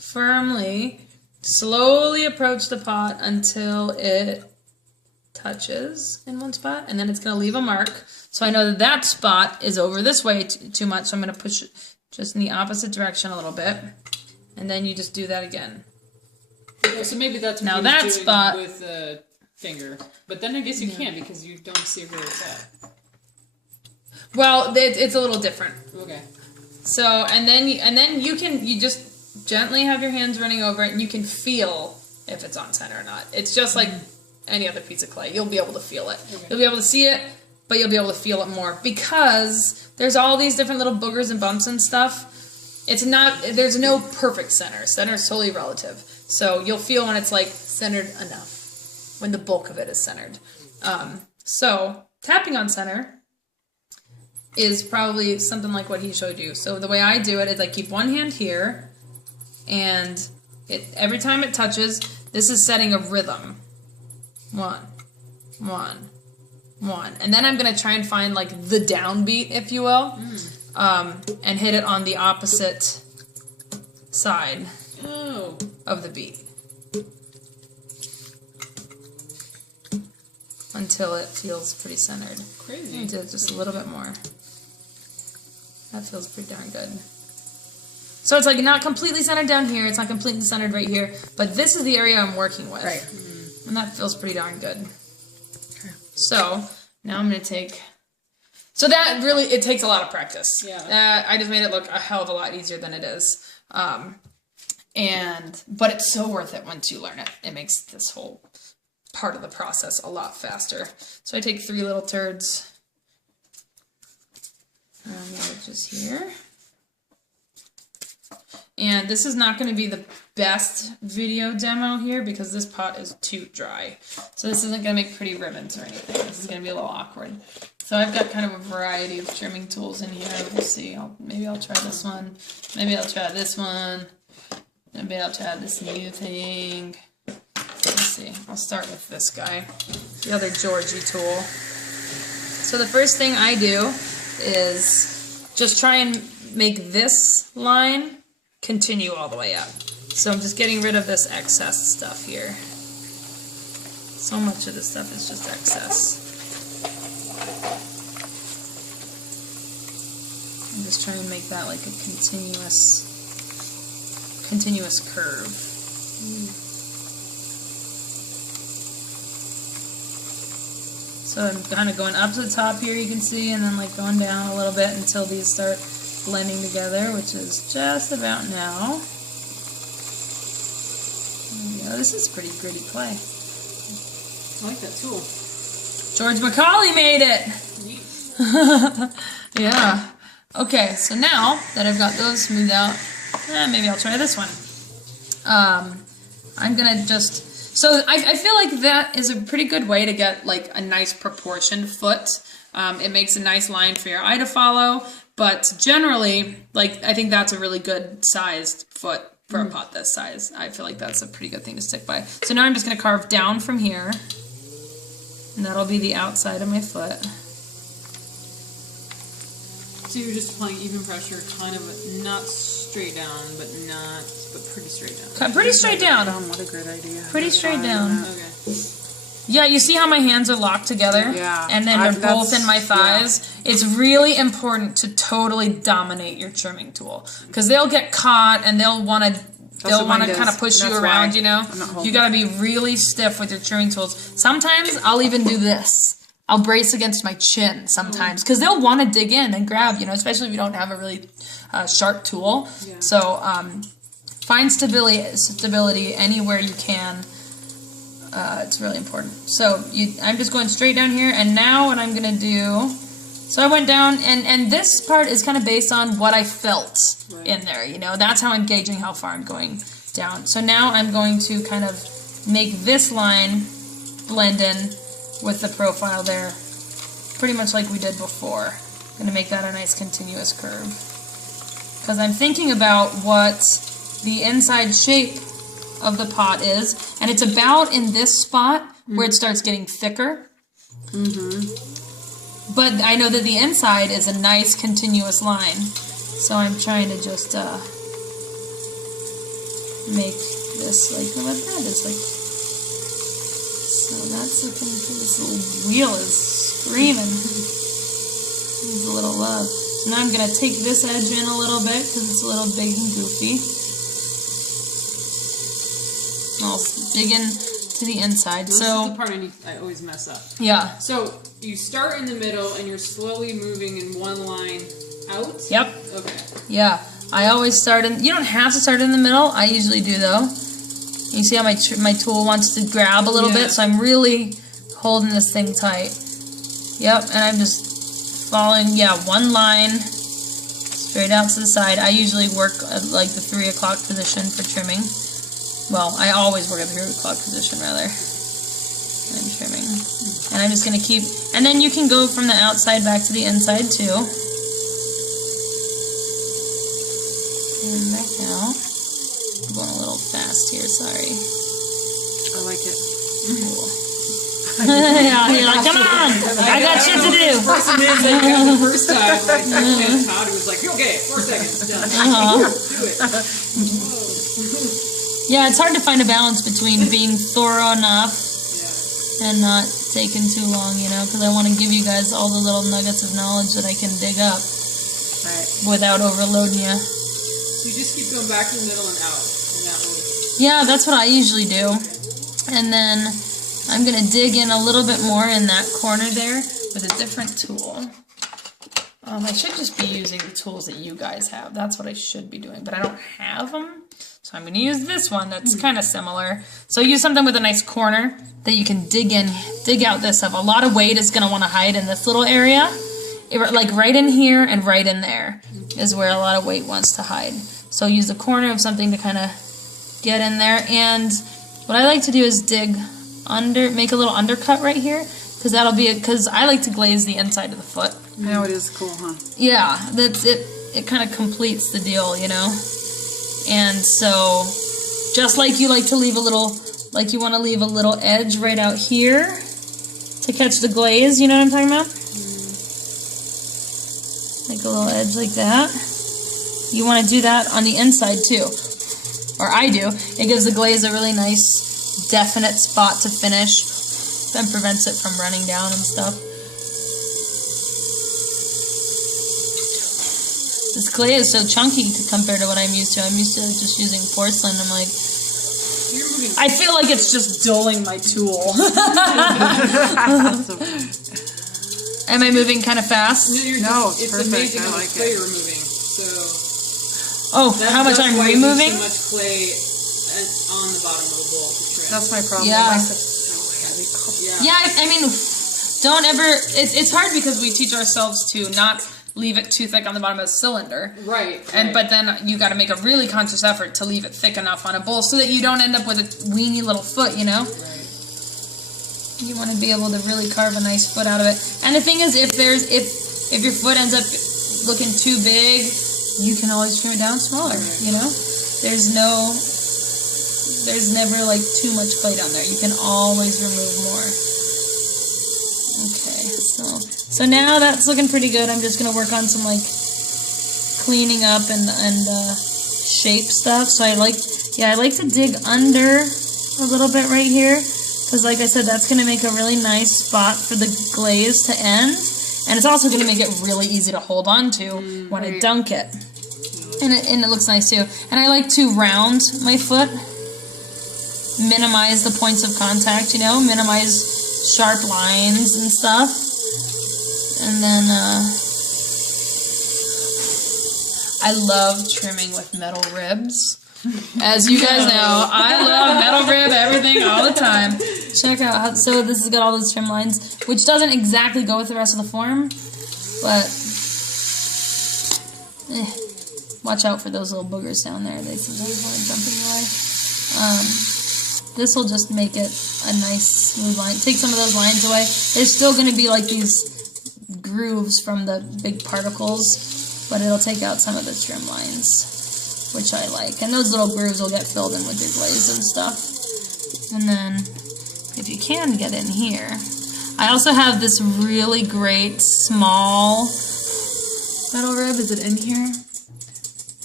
firmly, slowly approach the pot until it touches in one spot, and then it's going to leave a mark. So I know that that spot is over this way too much, so I'm going to push it just in the opposite direction a little bit, and then you just do that again. Oh, so maybe that's what now you that was doing spot with a finger, but then I guess you can't because you don't see where it's at. Well, it's a little different. Okay. So and then you just gently have your hands running over it, and you can feel if it's on center or not. It's just like any other piece of clay. You'll be able to feel it. Okay. You'll be able to see it, but you'll be able to feel it more because there's all these different little boogers and bumps and stuff. It's not, there's no perfect center. Center is totally relative. So you'll feel when it's like centered enough, when the bulk of it is centered. So tapping on center is probably something like what he showed you. So the way I do it is I keep one hand here, and every time it touches, this is setting a rhythm. 1, 1, 1. And then I'm going to try and find like the downbeat, if you will, and hit it on the opposite side of the beat until it feels pretty centered. Crazy. Do it just a little bit more. That feels pretty darn good. So it's like not completely centered down here, it's not completely centered right here, but this is the area I'm working with. Right. And that feels pretty darn good. Okay. So now I'm going to take... So that really, it takes a lot of practice. Yeah. I just made it look a hell of a lot easier than it is. But it's so worth it once you learn it. It makes this whole part of the process a lot faster. So I take 3 little turds. Just here. And this is not going to be the best video demo here because this pot is too dry. So this isn't going to make pretty ribbons or anything. This is going to be a little awkward. So I've got kind of a variety of trimming tools in here. We'll see. Maybe I'll try this one. Maybe I'll try this one. Maybe I'll try this new thing. Let's see. I'll start with this guy. The other Georgie tool. So the first thing I do is just try and make this line continue all the way up. So I'm just getting rid of this excess stuff here. So much of this stuff is just excess. I'm just trying to make that like a continuous curve. So I'm kind of going up to the top here, you can see, and then like going down a little bit until these start blending together, which is just about now. There we go. This is pretty gritty clay. I like that tool. George Macaulay made it! Neat. Yeah. Okay, so now that I've got those smoothed out, maybe I'll try this one. I'm gonna just... So I feel like that is a pretty good way to get like a nice proportioned foot. It makes a nice line for your eye to follow, but generally, like, I think that's a really good sized foot for a pot this size. I feel like that's a pretty good thing to stick by. So now I'm just going to carve down from here, and that'll be the outside of my foot. So you're just applying even pressure, kind of not straight down, but pretty straight down. Pretty straight down. What a great idea. Pretty straight down. Okay. Yeah, you see how my hands are locked together? Yeah. And then they're both in my thighs? Yeah. It's really important to totally dominate your trimming tool. Because they'll get caught and they'll want to kind of push you around, you know? You got to be really stiff with your trimming tools. Sometimes I'll even do this. I'll brace against my chin sometimes. Because they'll want to dig in and grab, you know, especially if you don't have a really sharp tool. Yeah. So find stability anywhere you can. It's really important. So I'm just going straight down here, and now what I'm going to do, so I went down, and this part is kind of based on what I felt in there, you know, that's how I'm gauging how far I'm going down. So now I'm going to kind of make this line blend in with the profile there, pretty much like we did before. I'm going to make that a nice continuous curve, because I'm thinking about what the inside shape of the pot is, and it's about in this spot where it starts getting thicker. But I know that the inside is a nice continuous line, so I'm trying to just make this like what that is like. So that's looking, this little wheel is screaming. Needs a little love. So now I'm going to take this edge in a little bit because it's a little big and goofy. I'll dig in to the inside. This so is the part I always mess up. Yeah. So you start in the middle and you're slowly moving in one line out? Yep. Okay. Yeah. I always start in, you don't have to start in the middle. I usually do though. You see how my tool wants to grab a little bit, so I'm really holding this thing tight. Yep, and I'm just following, one line straight out to the side. I usually work at like the 3 o'clock position for trimming. Well, I always work at the 3 o'clock position rather. I'm trimming. And I'm just going to keep, and then you can go from the outside back to the inside too. And back out. I'm going a little fast here, sorry. I like it. Cool. Yeah, you're like, come on! I got shit to do! The first time, like, Todd was like, okay, 4 seconds, done. Do it. Yeah, it's hard to find a balance between being thorough enough and not taking too long, you know, because I want to give you guys all the little nuggets of knowledge that I can dig up without overloading you. So you just keep going back to the middle and out. Yeah, that's what I usually do. And then I'm going to dig in a little bit more in that corner there with a different tool. I should just be using the tools that you guys have. That's what I should be doing, but I don't have them. So I'm going to use this one that's kind of similar. So use something with a nice corner that you can dig out this stuff. A lot of weight is going to want to hide in this little area. Like right in here and right in there is where a lot of weight wants to hide. So use the corner of something to kind of get in there. And what I like to do is dig under, make a little undercut right here, because that'll be because I like to glaze the inside of the foot. I know, it is cool, huh? Yeah, that's it. It kind of completes the deal, you know. And so, just like you like to leave a little, like you want to leave a little edge right out here to catch the glaze. You know what I'm talking about? Like a little edge like that. You want to do that on the inside too. Or I do. It gives the glaze a really nice, definite spot to finish and prevents it from running down and stuff. This clay is so chunky compared to what I'm used to. I'm used to just using porcelain. I'm like, I feel like it's just dulling my tool. Am I moving kind of fast? No, it's perfect. Amazing how much clay you're removing. So how much I'm removing? So much clay on the bottom of the bowl to trim. That's my problem. Yeah. So heavy. Yeah, I mean, don't ever. It's hard because we teach ourselves to not leave it too thick on the bottom of a cylinder. Right. But then you got to make a really conscious effort to leave it thick enough on a bowl so that you don't end up with a weeny little foot, you know? Right. You want to be able to really carve a nice foot out of it. And the thing is, if your foot ends up looking too big, you can always trim it down smaller, you know? There's never like too much clay down there. You can always remove more. Okay, so now that's looking pretty good. I'm just gonna work on some like cleaning up and shape stuff. So I like to dig under a little bit right here, because like I said, that's gonna make a really nice spot for the glaze to end, and it's also gonna make it really easy to hold on to when I dunk it. And it looks nice too. And I like to round my foot, minimize the points of contact, you know, minimize sharp lines and stuff. And then I love trimming with metal ribs. As you guys know, I love metal rib everything all the time. Check out how, so this has got all those trim lines, which doesn't exactly go with the rest of the form, but watch out for those little boogers down there. They sometimes want to jump in your way. This will just make it a nice smooth line. Take some of those lines away. There's still going to be like these grooves from the big particles, but it'll take out some of the trim lines, which I like. And those little grooves will get filled in with your glaze and stuff. And then, if you can get in here, I also have this really great small metal rib. Is it in here?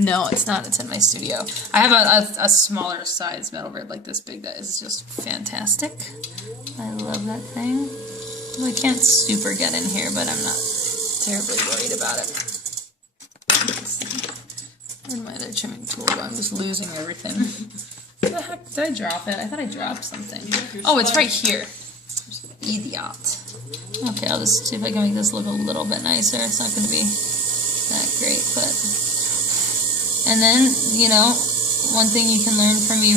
No, it's not. It's in my studio. I have a smaller size metal rib like this big that is just fantastic. I love that thing. Well, I can't super get in here, but I'm not terribly worried about it. Let's see. Where'd my other trimming tool go? I'm just losing everything. What the heck? Did I drop it? I thought I dropped something. Oh, it's right here. Idiot. Okay, I'll just see if I can make this look a little bit nicer. It's not going to be that great, but... And then, you know, one thing you can learn from me